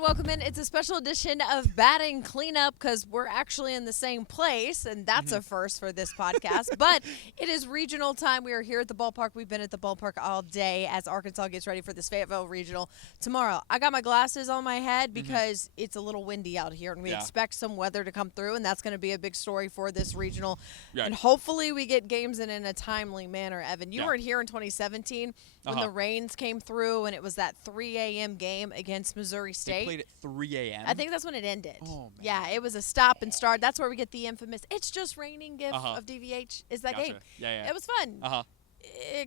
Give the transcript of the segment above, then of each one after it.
Welcome in. It's a special edition of Batting Cleanup because we're actually in the same place, and that's a first for this podcast. But it is regional time. We are here at the ballpark. We've been at the ballpark all day as Arkansas gets ready for this Fayetteville regional tomorrow. I got my glasses on my head because it's a little windy out here, and we expect some weather to come through, and that's going to be a big story for this regional. Right. And hopefully we get games in a timely manner. Evan, you weren't here in 2017 when the rains came through, and it was that 3 a.m. game against Missouri State. They played at 3 a.m.? I think that's when it ended. Oh, man. Yeah, it was a stop and start. That's where we get the infamous, it's just raining gif of DVH. Is that game? Yeah. It was fun.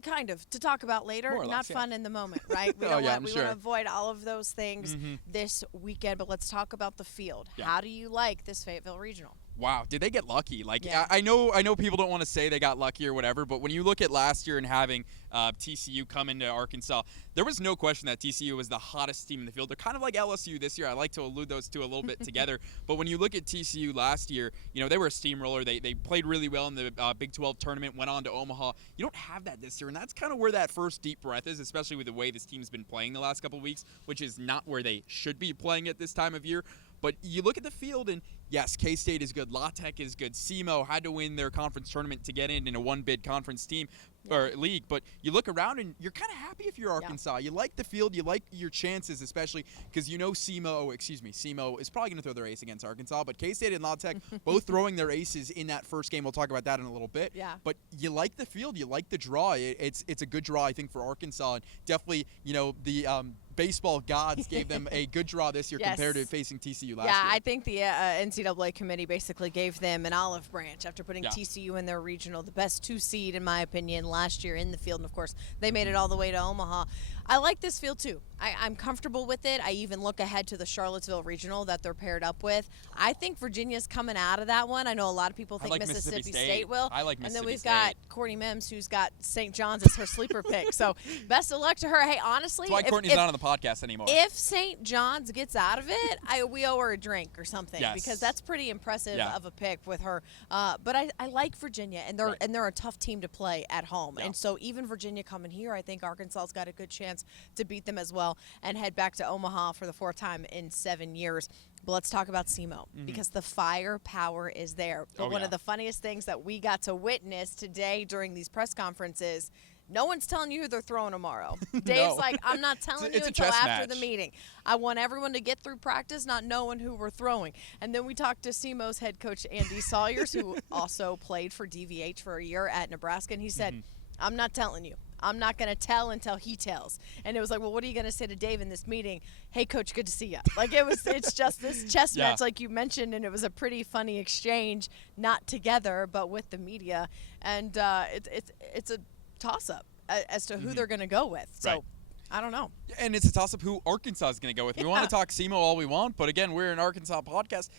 Kind of, to talk about later. More or Not less, fun in the moment, right? We want to avoid all of those things this weekend, but let's talk about the field. Yeah. How do you like this Fayetteville Regional? Wow, did they get lucky? I know people don't want to say they got lucky or whatever, but when you look at last year and having TCU come into Arkansas, there was no question that TCU was the hottest team in the field. They're kind of like LSU this year. I like to allude those two a little bit together. But when you look at TCU last year, they were a steamroller. They played really well in the Big 12 tournament, went on to Omaha. You don't have that this year, and that's kind of where that first deep breath is, especially with the way this team's been playing the last couple of weeks, which is not where they should be playing at this time of year. But you look at the field, and yes, K-State is good. La Tech is good. SEMO had to win their conference tournament to get in a one-bid conference team or league. But you look around, and you're kind of happy if you're Arkansas. You like the field. You like your chances, especially because SEMO is probably going to throw their ace against Arkansas. But K-State and La Tech both throwing their aces in that first game. We'll talk about that in a little bit. Yeah. But you like the field. You like the draw. It's a good draw, I think, for Arkansas. And definitely, the baseball gods gave them a good draw this year compared to facing TCU last year. Yeah, I think the NCAA committee basically gave them an olive branch after putting TCU in their regional, the best 2 seed, in my opinion, last year in the field. And, of course, they made it all the way to Omaha. I like this field, too. I'm comfortable with it. I even look ahead to the Charlottesville regional that they're paired up with. I think Virginia's coming out of that one. I know a lot of people think Mississippi State will. I like Mississippi State. And then we've got Courtney Mims, who's got St. John's as her sleeper pick. So best of luck to her. Hey, honestly, that's why Courtney's not on the podcast anymore. If St. John's gets out of it, we owe her a drink or something because that's pretty impressive of a pick with her. But I like Virginia, and they're a tough team to play at home. And so even Virginia coming here, I think Arkansas's got a good chance to beat them as well and head back to Omaha for the 4th time in 7 years. But let's talk about SEMO because the firepower is there. But one of the funniest things that we got to witness today during these press conferences, no one's telling you who they're throwing tomorrow. Dave's like, I'm not telling you until after the meeting. I want everyone to get through practice not knowing who we're throwing. And then we talked to SEMO's head coach, Andy Sawyers, who also played for DVH for a year at Nebraska, and he said, I'm not telling you. I'm not going to tell until he tells. And it was like, well, what are you going to say to Dave in this meeting? Hey, Coach, good to see you. It's just this chess match like you mentioned, and it was a pretty funny exchange, not together, but with the media. And it's a toss-up as to who they're going to go with. So I don't know. And it's a toss-up who Arkansas is going to go with. We want to talk SEMO all we want, but again, we're an Arkansas podcast.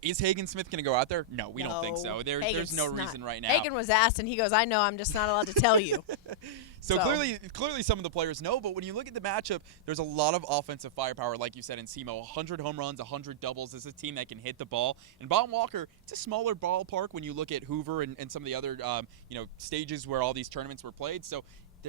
Is Hagen Smith going to go out there? No, we don't think so. There's no reason right now. Hagen was asked, and he goes, I know, I'm just not allowed to tell you. So clearly some of the players know, but when you look at the matchup, there's a lot of offensive firepower, like you said, in SEMO. 100 home runs, 100 doubles. This is a team that can hit the ball. And Baum Walker, it's a smaller ballpark when you look at Hoover and some of the other stages where all these tournaments were played. So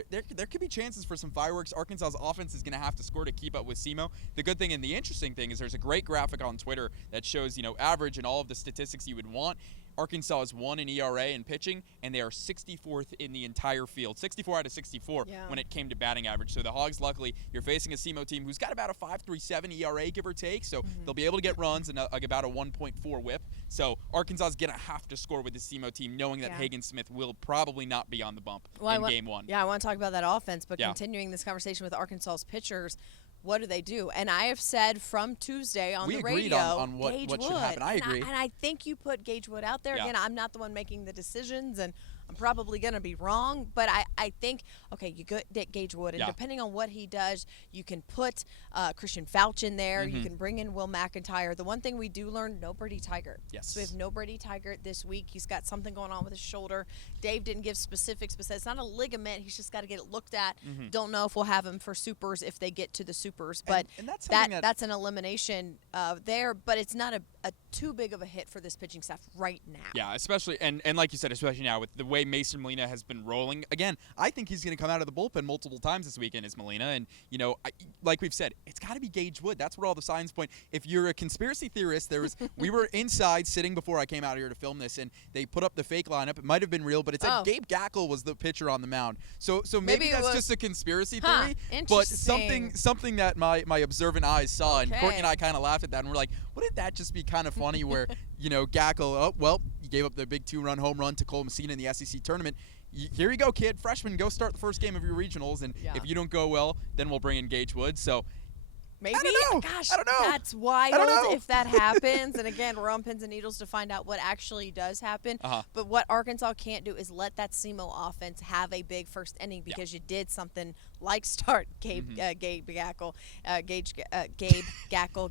there could be chances for some fireworks. Arkansas's offense is going to have to score to keep up with SEMO. The good thing and the interesting thing is there's a great graphic on Twitter that shows, average and all of the statistics you would want. Arkansas is 1 in ERA in pitching, and they are 64th in the entire field, 64 out of 64 when it came to batting average. So the Hogs, luckily, you're facing a SEMO team who's got about a 5.37 ERA, give or take, so they'll be able to get runs and about a 1.4 whip. So Arkansas is going to have to score with the SEMO team, knowing that Hagen Smith will probably not be on the bump in Game 1. Yeah, I want to talk about that offense, but continuing this conversation with Arkansas's pitchers, what do? And I have said from Tuesday on the radio, we agreed on what should happen. I agree. And I think you put Gage Wood out there. Again, I'm not the one making the decisions, and I'm probably going to be wrong, but I think, you get Gage Wood, and depending on what he does, you can put Christian Fouch in there. You can bring in Will McIntyre. The one thing we do learn, no Brady Tiger. Yes. So we have no Brady Tiger this week. He's got something going on with his shoulder. Dave didn't give specifics, but said it's not a ligament. He's just got to get it looked at. Don't know if we'll have him for supers if they get to the supers, but and that's that's an elimination there, but it's not too big of a hit for this pitching staff right now. Yeah, especially and like you said, especially now with the way Mason Molina has been rolling. Again, I think he's going to come out of the bullpen multiple times this weekend as Molina. And, like we've said, it's got to be Gage Wood. That's where all the signs point. If you're a conspiracy theorist, we were inside sitting before I came out here to film this, and they put up the fake lineup. It might have been real, but it said Gabe Gackle was the pitcher on the mound. So maybe that's just a conspiracy theory. But something that my observant eyes saw, and Courtney and I kind of laughed at that, and we're like, wouldn't that just be kind of funny where, Gackle, he gave up the big 2-run home run to Cole Messina in the SEC tournament. Here you go, kid. Freshman, go start the first game of your regionals, and if you don't go well, then we'll bring in Gage Wood. So maybe. I don't know. Gosh, I don't know. That's wild if that happens. And again, we're on pins and needles to find out what actually does happen. But what Arkansas can't do is let that SEMO offense have a big first inning because you did something like start Gabe Gackle,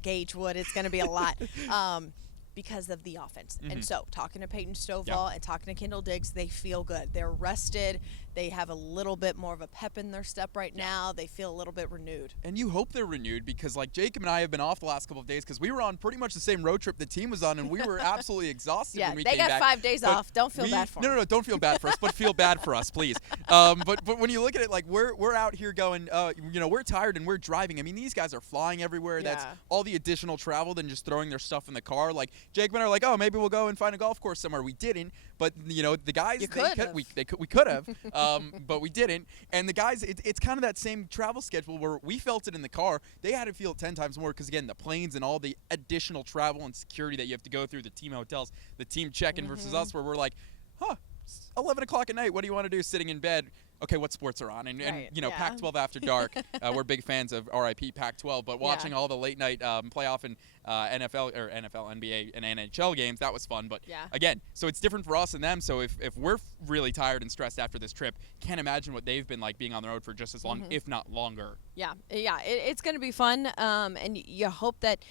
Gage Wood. It's going to be a lot. Because of the offense. And so talking to Peyton Stovall and talking to Kendall Diggs, they feel good. They're rested. They have a little bit more of a pep in their step right now. They feel a little bit renewed. And you hope they're renewed because, like, Jacob and I have been off the last couple of days because we were on pretty much the same road trip the team was on, and we were absolutely exhausted when we came back. They got 5 days off. Don't feel bad for them. No, don't feel bad for us, but feel bad for us, please. But when you look at it, like, we're out here going, we're tired and we're driving. I mean, these guys are flying everywhere. Yeah. That's all the additional travel than just throwing their stuff in the car. Like, Jacob and I are like, maybe we'll go and find a golf course somewhere. We didn't, but the guys we could have, but we didn't. And the guys, it's kind of that same travel schedule where we felt it in the car. They had to feel it 10 times more because again, the planes and all the additional travel and security that you have to go through, the team hotels, the team check-in versus us, where we're like, 11 o'clock at night. What do you want to do sitting in bed? Okay, what sports are on? And Pac-12 After Dark. We're big fans of RIP Pac-12, but watching all the late night playoff and NFL, NBA, and NHL games, that was fun. But again, so it's different for us and them. So if we're really tired and stressed after this trip, can't imagine what they've been like being on the road for just as long, if not longer. It's going to be fun, and you hope that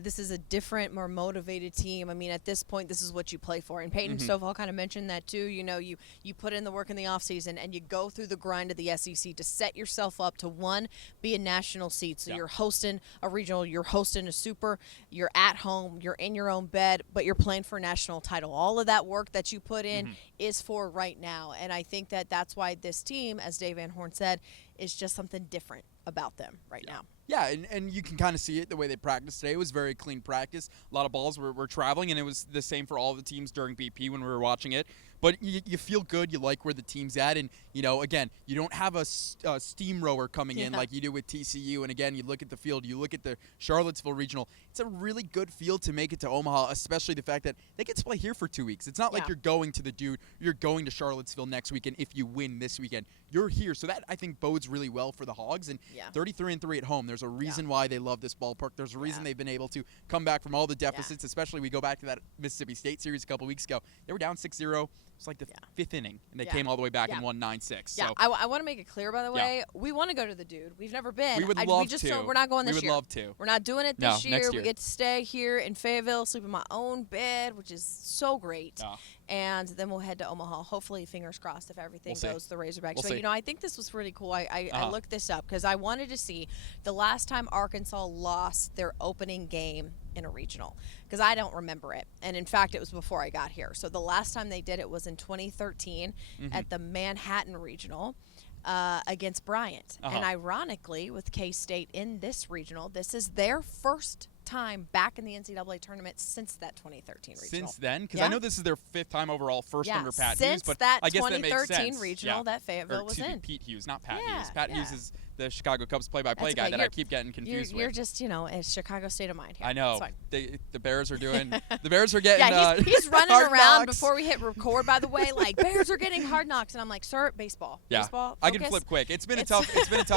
this is a different, more motivated team. I mean, at this point, this is what you play for. And Peyton Stovall kind of mentioned that too. You put in the work in the offseason, and you go through the grind of the SEC to set yourself up to, one, be a national seed. So you're hosting a regional, you're hosting a super, you're at home, you're in your own bed, but you're playing for a national title. All of that work that you put in is for right now. And I think that that's why this team, as Dave Van Horn said, is just something different about them right now. Yeah, and you can kind of see it the way they practiced today. It was very clean practice. A lot of balls were traveling, and it was the same for all the teams during BP when we were watching it. But you feel good. You like where the team's at. And, again, you don't have a steamroller coming in like you do with TCU. And, again, you look at the field. You look at the Charlottesville Regional. It's a really good field to make it to Omaha, especially the fact that they get to play here for 2 weeks. It's not like you're going to the Dude. You're going to Charlottesville next weekend if you win this weekend. You're here. So that, I think, bodes really well for the Hogs. And 33-3 at home. There's a reason why they love this ballpark. There's a reason they've been able to come back from all the deficits, especially we go back to that Mississippi State series a couple weeks ago. They were down 6-0. It's like the fifth inning, and they came all the way back and won 9-6. Yeah, so, I want to make it clear, by the way, we want to go to the Dude. We've never been. We would love to. We're not going this year. We would love to. We're not doing it this year. Next year. We get to stay here in Fayetteville, sleep in my own bed, which is so great. Yeah. And then we'll head to Omaha. Hopefully, fingers crossed, if everything goes the Razorbacks. So, I think this was really cool. I looked this up because I wanted to see the last time Arkansas lost their opening game in a regional, because I don't remember it. And in fact, it was before I got here. So the last time they did it was in 2013 at the Manhattan Regional against Bryant. And ironically, with K-State in this regional, this is their first time back in the NCAA tournament since that 2013 regional. Since then? Because I know this is their fifth time overall, first under Pat Hughes. But that I guess that makes sense. 2013 regional that Fayetteville was in. Pete Hughes, not Pat Hughes. Pat Hughes is the Chicago Cubs play-by-play guy that I keep getting confused with. You're just, a Chicago state of mind here. I know. The Bears are doing – the Bears are getting he's running hard around knocks. befwe hit record, by the way, like, Bears are getting hard knocks. And I'm like, sir, baseball. Yeah. Baseball, I can flip quick. It's been a tough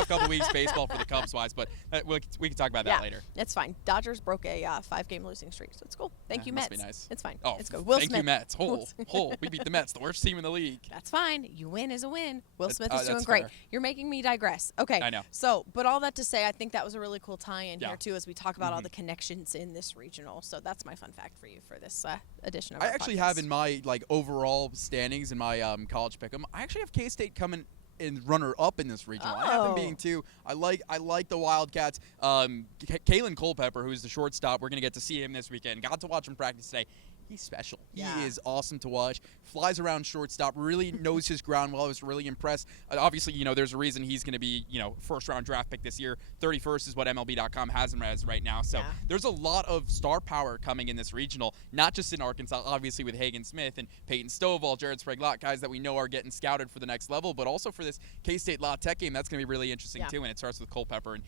couple weeks baseball for the Cubs-wise, but we can talk about that later. It's fine. Dodgers broke a 5-game losing streak, so it's cool. Thank you, Mets. Must be nice. It's fine. Oh, it's good. Thank you, Mets. We beat the Mets, the worst team in the league. That's fine. You win is a win. Will Smith is doing great. You're making me digress. Okay. I know. So, but all that to say, I think that was a really cool tie-in here, too, as we talk about all the connections in this regional. So that's my fun fact for you for this edition of our I actually podcast. have in my overall standings in my college pick'em, I actually have K-State coming and runner-up in this regional. I have them being 2. I like the Wildcats. Kalen Culpepper, who's the shortstop, we're going to get to see him this weekend. Got to watch him practice today. He's special. Yeah. He is awesome to watch. Flies around shortstop. Really knows his ground well. I was really impressed. Obviously, there's a reason he's going to be, first-round draft pick this year. 31st is what MLB.com has him as right now. So there's a lot of star power coming in this regional, not just in Arkansas, obviously with Hagen Smith and Peyton Stovall, Jared Sprague-Lott, guys that we know are getting scouted for the next level, but also for this K-State La Tech game. That's going to be really interesting, too, and it starts with Culpepper. And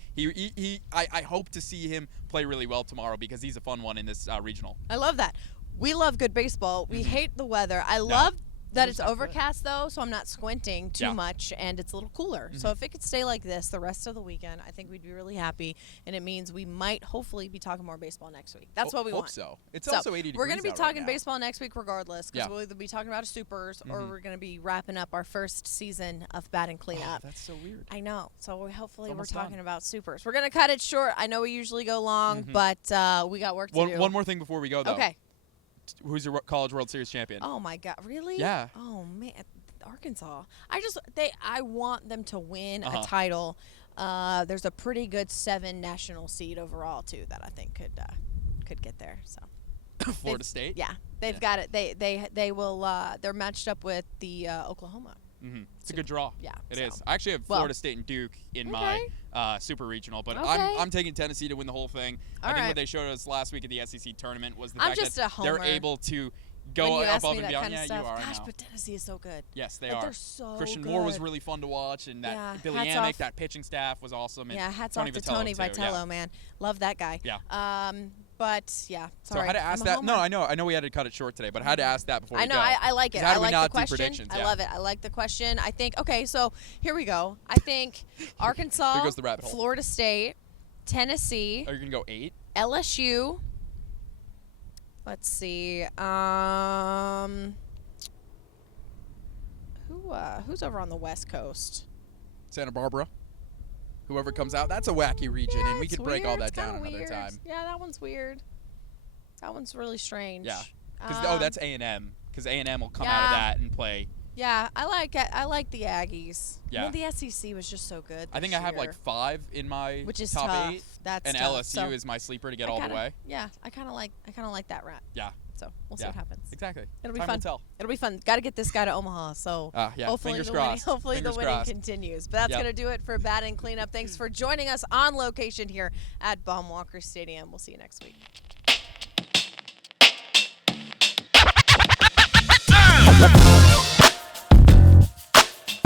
I hope to see him play really well tomorrow because he's a fun one in this regional. I love that. We love good baseball. We hate the weather. I love that it's overcast, though, so I'm not squinting too much, and it's a little cooler. So if it could stay like this the rest of the weekend, I think we'd be really happy, and it means we might hopefully be talking more baseball next week. That's what we want. Hope so. It's also 80 degrees We're going to be talking right baseball next week regardless, because we'll either be talking about a Supers or we're going to be wrapping up our first season of batting cleanup. That's so weird. I know. So hopefully we're talking about Supers. We're going to cut it short. I know we usually go long, but we got work to do. One more thing before we go, though. Okay. Who's your College World Series champion? Oh my God! Really? Yeah. Oh man, Arkansas. I want them to win a title. There's a pretty good 7 national seed overall too that I think could get there. So. Florida State. Yeah, they've got it. They will. They're matched up with the Oklahoma. It's a good draw. Yeah, it is. I actually have Florida State and Duke in my super regional, but I'm taking Tennessee to win the whole thing. I think what they showed us last week at the SEC tournament was the fact that they're able to go above and beyond. Yeah, you are. Gosh, but Tennessee is so good. Yes, they are. are. They're so Christian good. Moore was really fun to watch, and that Billy Amick, that pitching staff was awesome. And hats off to Tony Vitello, man. Love that guy. Yeah. But yeah, sorry. So I had to ask that. No, I know we had to cut it short today, but I had to ask that before we go. I like it. I like the question. I love it. I like the question. I think so here we go. I think Arkansas, here goes the rabbit hole. Florida State, Tennessee. Are you gonna go 8? LSU. Let's see. Who's over on the West Coast? Santa Barbara. Whoever comes out, that's a wacky region, and we could break all that down another time. Yeah, that one's weird. That one's really strange. Yeah. That's A&M, because A&M will come out of that and play. Yeah, I like it. I like the Aggies. Yeah. The SEC was just so good. I think I have like 5 in my which is top tough. 8. That's and tough. LSU is my sleeper to get all the way. Yeah, I kind of like that route. Yeah. So we'll see what happens. Exactly. It'll be Time fun. will tell. It'll be fun. Got to get this guy to Omaha. So hopefully fingers the crossed. Hopefully fingers the winning crossed. continues. But that's going to do it for Batting Cleanup. Thanks for joining us on location here at Baum Walker Stadium. We'll see you next week.